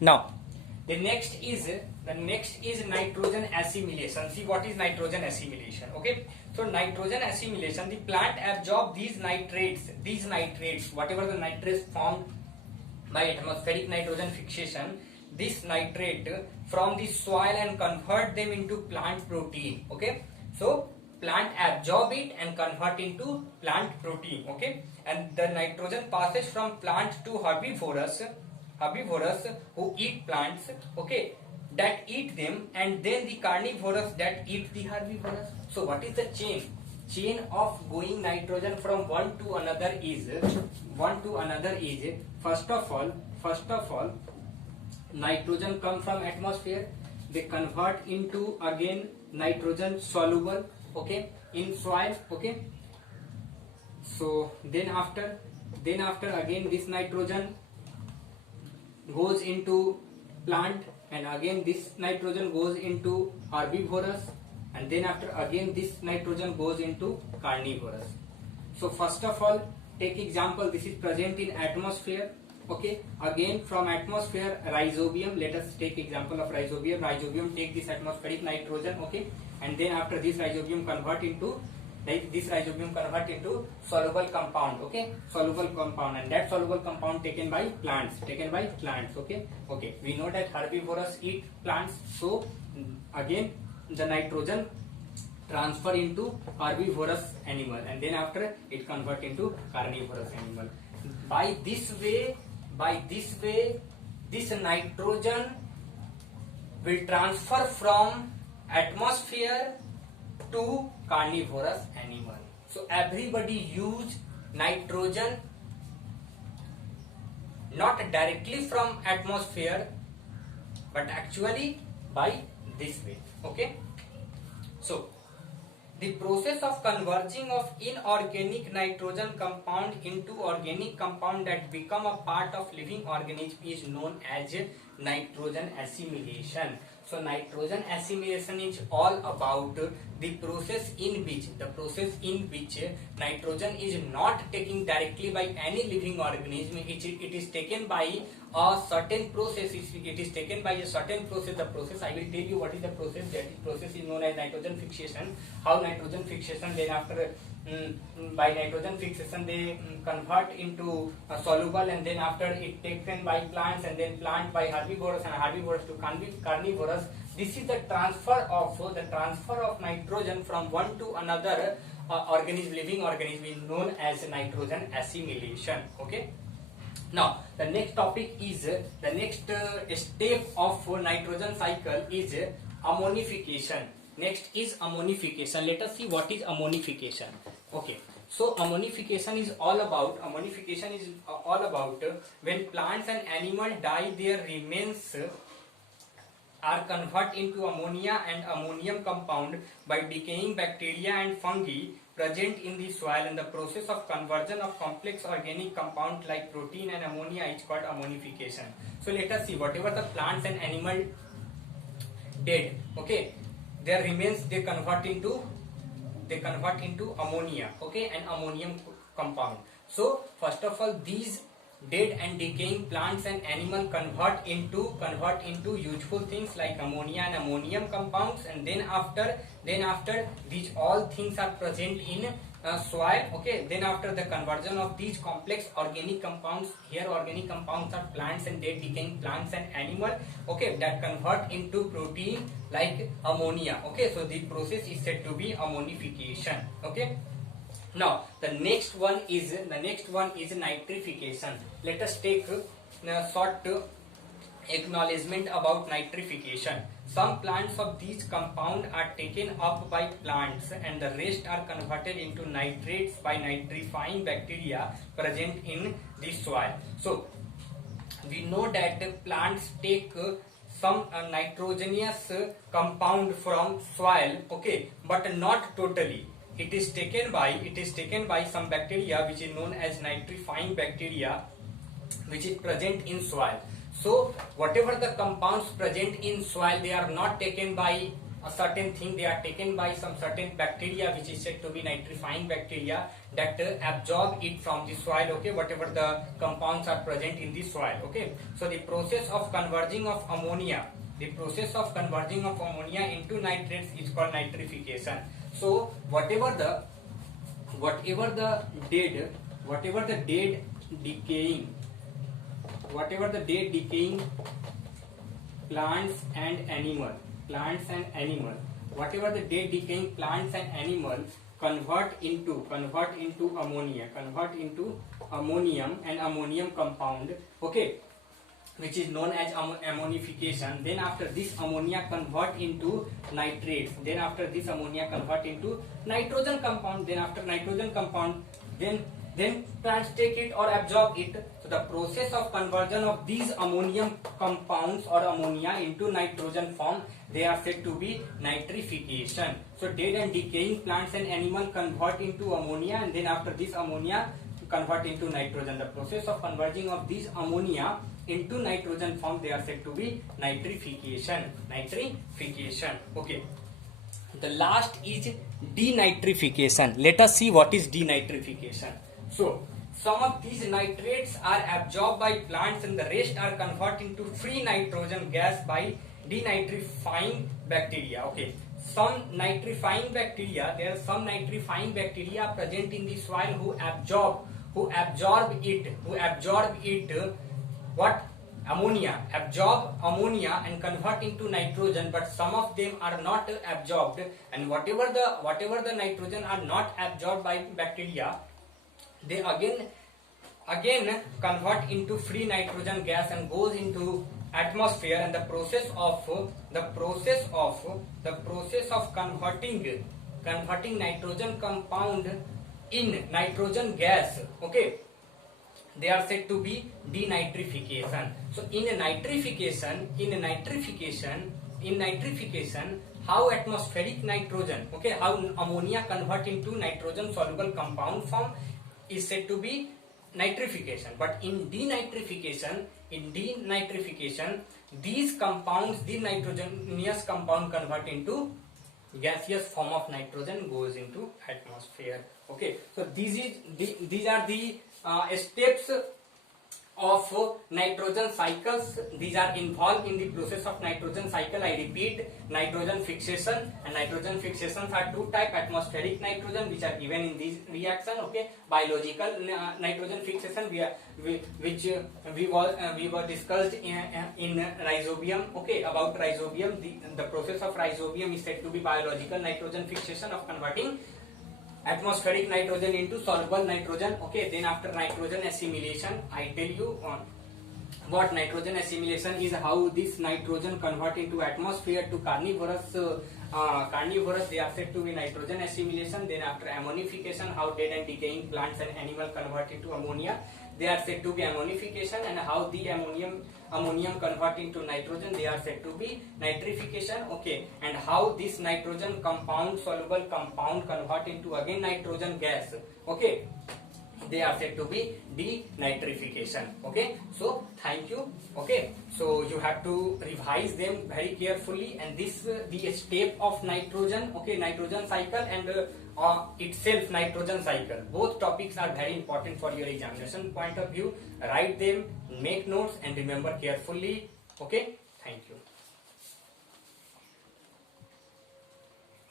Now, the next is nitrogen assimilation. See what is nitrogen assimilation. Okay, so nitrogen assimilation, the plant absorb these nitrates, whatever the nitrates formed by atmospheric nitrogen fixation, this nitrate from the soil and convert them into plant protein. Okay, so plant absorb it and convert into plant protein. Okay, and the nitrogen passes from plant to herbivorous who eat plants, okay, that eat them, and then the carnivorous that eat the herbivorous. So what is the chain of going nitrogen from one to another is first of all nitrogen come from atmosphere, they convert into again nitrogen soluble, okay, in soil. Okay, so then after again this nitrogen goes into plant, and again this nitrogen goes into herbivorous, and then after again this nitrogen goes into carnivorous. So first of all, take example, this is present in atmosphere. Okay, again from atmosphere rhizobium, let us take example of rhizobium take this atmospheric nitrogen, okay, and then after this rhizobium convert into soluble compound, okay, soluble compound, and that soluble compound taken by plants, okay. We know that herbivorous eat plants, so again the nitrogen transfer into herbivorous animal, and then after it convert into carnivorous animal. By this way this nitrogen will transfer from atmosphere to carnivorous animal. So everybody use nitrogen not directly from atmosphere, but actually by this way. Okay, so the process of converging of inorganic nitrogen compound into organic compound that become a part of living organism is known as nitrogen assimilation. So nitrogen assimilation is all about the process in which nitrogen is not taken directly by any living organism. It is taken by a certain process. It is taken by a certain process. The process, I will tell you what is the process. That process is known as nitrogen fixation. How nitrogen fixation, then after by nitrogen fixation they convert into soluble, and then after it taken by plants, and then plant by herbivorous, and herbivorous to carnivorous. This is the transfer of nitrogen from one to another living organism is known as nitrogen assimilation. Okay. Now the next topic is the next step of nitrogen cycle is ammonification. Next is ammonification. Let us see what is ammonification. Okay, so ammonification is all about when plants and animals die, their remains are converted into ammonia and ammonium compound by decaying bacteria and fungi present in the soil, and the process of conversion of complex organic compound like protein and ammonia is called ammonification. So let us see, whatever the plants and animal dead, okay, their remains they convert into ammonia, okay, and ammonium compound. So first of all, these dead and decaying plants and animal convert into useful things like ammonia and ammonium compounds, and then after these all things are present in soil, okay. Then after the conversion of these complex organic compounds, here organic compounds are plants and dead decaying plants and animal, okay, that convert into protein like ammonia, okay. So the process is said to be ammonification, okay. Now the next one is nitrification. Let us take a short acknowledgement about nitrification. Some plants of these compound are taken up by plants, and the rest are converted into nitrates by nitrifying bacteria present in the soil. So we know that plants take some nitrogenous compound from soil, okay, but not totally. It is taken by some bacteria which is known as nitrifying bacteria, which is present in soil. So whatever the compounds present in soil, they are not taken by a certain thing, they are taken by some certain bacteria which is said to be nitrifying bacteria that absorb it from the soil, okay, whatever the compounds are present in the soil, okay. So the process of converging of ammonia, into nitrates is called nitrification. So whatever the dead decaying plants and animals, convert into ammonium and ammonium compound, okay, which is known as ammonification. Then after this ammonia convert into nitrates, then after this ammonia convert into nitrogen compound, then after nitrogen compound, then plants take it or absorb it. So the process of conversion of these ammonium compounds or ammonia into nitrogen form, they are said to be nitrification. So dead and decaying plants and animals convert into ammonia, and then after this ammonia convert into nitrogen. The process of converging of these ammonia into nitrogen form, they are said to be nitrification. Okay. The last is denitrification. Let us see what is denitrification. So some of these nitrates are absorbed by plants and the rest are converted into free nitrogen gas by denitrifying bacteria. Okay. Some nitrifying bacteria present in the soil who absorb ammonia and convert into nitrogen, but some of them are not absorbed, and whatever the nitrogen are not absorbed by bacteria, they again convert into free nitrogen gas and goes into atmosphere, and the process of converting nitrogen compound in nitrogen gas, okay, they are said to be denitrification. So in nitrification, how atmospheric nitrogen, okay, how ammonia convert into nitrogen soluble compound form is said to be nitrification. But in denitrification, these nitrogenous compound convert into gaseous form of nitrogen, goes into atmosphere. Okay, so these are the steps of nitrogen cycles. These are involved in the process of nitrogen cycle. I repeat, nitrogen fixation, and nitrogen fixations are two types: atmospheric nitrogen, which are given in this reaction, okay, biological nitrogen fixation, which we were discussed in rhizobium, okay, about rhizobium. The process of rhizobium is said to be biological nitrogen fixation of converting atmospheric nitrogen into soluble nitrogen, okay. Then after nitrogen assimilation, I tell you what nitrogen assimilation is, how this nitrogen convert into atmosphere to carnivorous, they are said to be nitrogen assimilation. Then after ammonification, how dead and decaying plants and animal convert into ammonia, they are said to be ammonification, and how the ammonium convert into nitrogen, they are said to be nitrification, okay. And how this nitrogen compound, soluble compound, convert into again nitrogen gas, okay, they are said to be denitrification, okay. So thank you, okay. So you have to revise them very carefully, and this the step of nitrogen, okay, nitrogen cycle, and itself nitrogen cycle, both topics are very important for your examination point of view. Write them, make notes, and remember carefully, okay. Thank you.